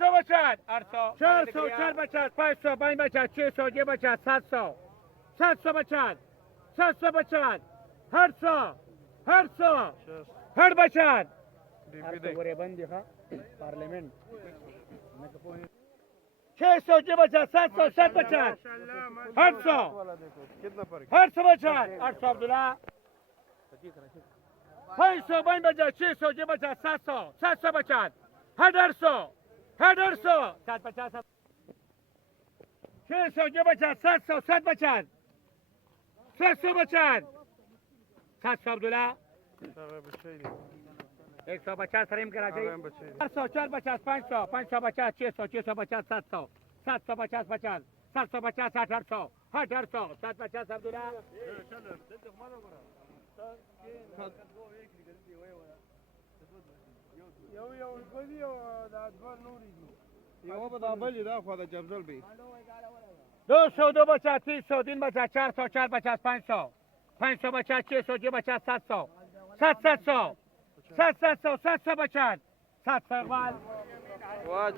400 बचत 800 400 4 बचत 500 5 बचत 600 6 बचत 700 700 बचत 700 बचत 800 800 8 बचत बंद देखा पार्लियामेंट 600 6 बचत 700 7 बचत 800 800 बचत 800 अब्दुल्ला 500 5 बचत 600 6 बचत 700 700 बचत 800 800 750 600 6 बचत 700 7 बचत 700 बचत 700 अब्दुल्ला 150 सरीम कराची 400 4 50 500 500 50 600 600 50 700 750 50 750 800 800 750 अब्दुल्ला दो सौ 2 बचा 300 3 बचा 400 4 50 500 500 बचा 600 6 बचा 700 700 700 700 बचत 700 माल वाह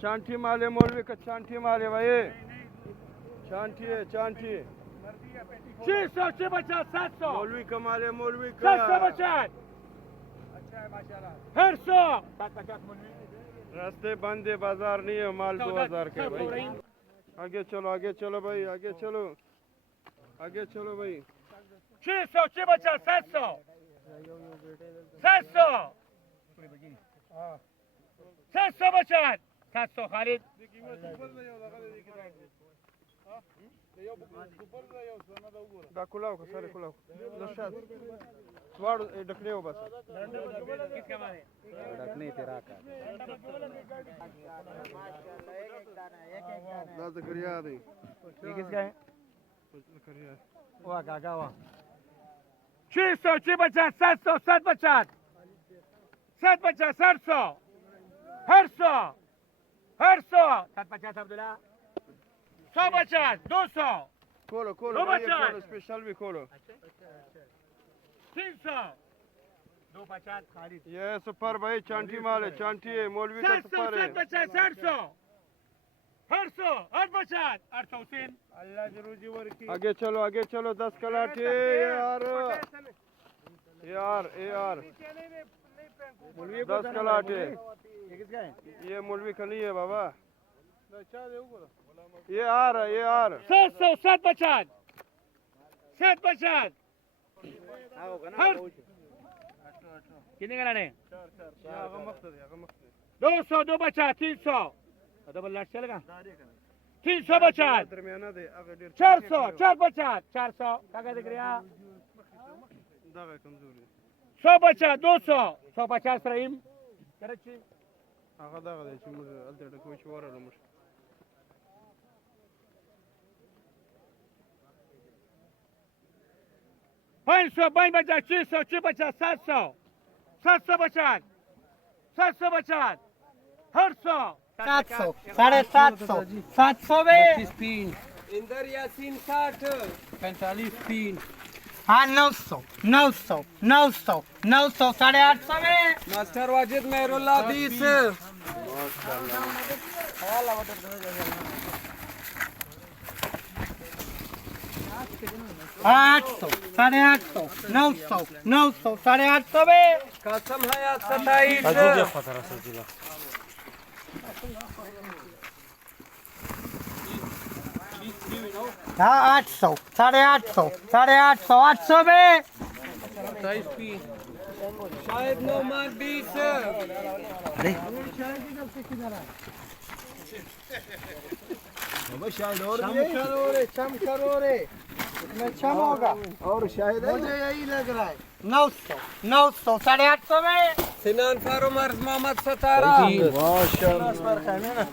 चांटी माले मौलवी का चांटी माले भाई चांटी है चांटी 600 6 बचत 700 मौलवी का माले मौलवी का 700 बचत 800 750 मौलवी रास्ते बंद है बाजार नहीं है माल 2000 के भाई आगे चलो भाई आगे चलो भाई 600 6 बचत 700 700 700 बचत 700 Khalid da kulau ka sare kulau da shad swadu dakne ho bas किसका माल है रखने तेरा का da zakariya dai ये किसका है zakariya वाह काका वाह 600 6 बचत 700 7 बचत 7 बचत 800 750 अब्दुल्ला 100 बचत 200 खोलो दो भाई बचा है। खोलो स्पेशल भी खोलो 300 2 बचत खालिद ये सुपर भाई चांटी माल है चांटी है मौलवी का 700 सुपर 7 है बचत 800 8 बचत 800 हुसैन अल्लाह जरूरी वर्की आगे चलो 10 कलाटे यार 10 कलाटे ये किसका है ये मौलवी का नहीं है बाबा ये यार 700 7 बचत 7 बचत कितने कराने 200 2 बचत 300 डबल लाट चलेगा 300 बचत दरमियाना दे 400 4 बचत 400 क्या दिख रहा दागा कमजोरी 100 बचत 200 150 रहीम कराची आगा दागा दे चुमुर अलते कोई चोरा लो मुश 500 5 बचत 600 6 बचत 700 700 बचत 700 बचत 800 700 750 700 में इंदर यासीन 60 45 3 हाँ 900 900 900 900 850 में मास्टर वाजिद मेहरुल्लाह 20 800 850 900 900 850 में कासम हयात 27 हाँ 800 850 850 800 में 27 पी शायद नौमान 20 चम करो रे इसमें चम होगा और शायद मुझे यही लग रहा है 900 900 850 में सिनान फारो मर्ज मोहम्मद 17